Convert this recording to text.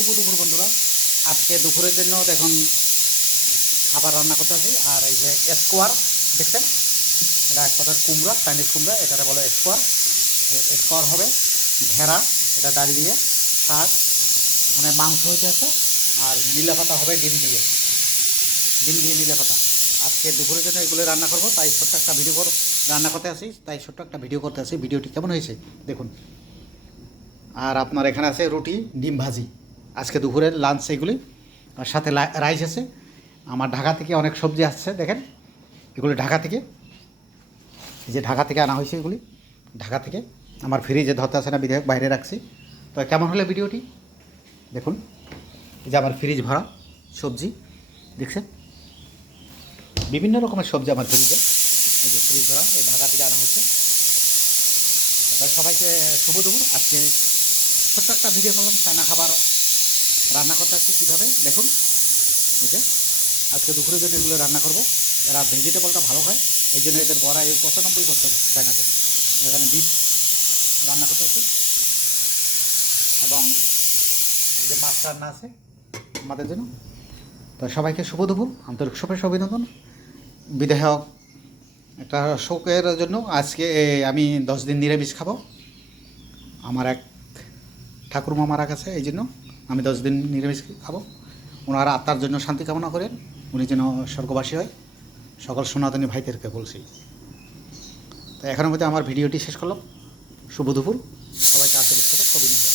শুভ দুপুর বন্ধুরা। আজকে দুপুরের জন্য দেখুন খাবার রান্না করতে আছি। আর এই যে স্কোয়ার দেখছেন, এটা এক কথার কুমড়া, চাইনিজ কুমড়া, এটাকে বলে স্কোয়ার। স্কোয়ার হবে ঘেরা, এটা ডাল দিয়ে শাক, এখানে মাংস হইতে আছে। আর নীলা পাতা হবে ডিম দিয়ে নীলা পাতা। আজকে দুপুরের জন্য এগুলো রান্না করব, তাই ছোট্ট একটা ভিডিও রান্না করতে আসি, তাই ছোট্ট একটা ভিডিও করতে আসি। ভিডিওটি কেমন হয়েছে দেখুন। আর আপনার এখানে আছে রুটি, ডিম ভাজি, আজকে দুপুরের লাঞ্চ এগুলি। আর সাথে রাইস আছে। আমার ঢাকা থেকে অনেক সবজি আসছে, দেখেন এগুলি ঢাকা থেকে, এই যে ঢাকা থেকে আনা হয়েছে এগুলি ঢাকা থেকে। আমার ফ্রিজে ধরতে আসে না, বিধায়ক বাইরে রাখছি। তো কেমন হলে ভিডিওটি দেখুন। এই যে আমার ফ্রিজ ভরা সবজি দেখছেন, বিভিন্ন রকমের সবজি আমার ফ্রিজে। এই যে ফ্রিজ ভরা, এই ঢাকা থেকে আনা হয়েছে। সবাইকে শুভ দুপুর। আজকে ছোট্ট একটা ভিডিও করলাম, চায়না খাবার রান্না করতে আসছি কীভাবে দেখুন। এই যে আজকে দুপুরের জন্য এগুলো রান্না করব। এরা ভেজিটেবলটা ভালো হয়, এই জন্য এদের বড়া 95% চায়নাতে। এখানে ডিম রান্না করতে আসছি, এবং এই যে মাছ রান্না আছে আমাদের জন্য। তো সবাইকে শুভ দুপুর, আন্তরিক শুভেচ্ছা অভিনন্দন। বিধায়ক একটা শোকের জন্য আজকে আমি 10 দিন নিরামিষ খাবো। আমার এক ঠাকুরমা মারা গেছে, এই জন্য আমি 10 দিন নিরামিষ খাবো। ওনারা আত্মার জন্য শান্তি কামনা করেন, উনি যেন স্বর্গবাসী হয়। সকল সনাতনী ভাইদেরকে বলছি। তো এখনের মধ্যে আমার ভিডিওটি শেষ করলাম। শুভ দুপুর, সবাইকে আন্তরিক শুভেচ্ছা অভিনন্দন।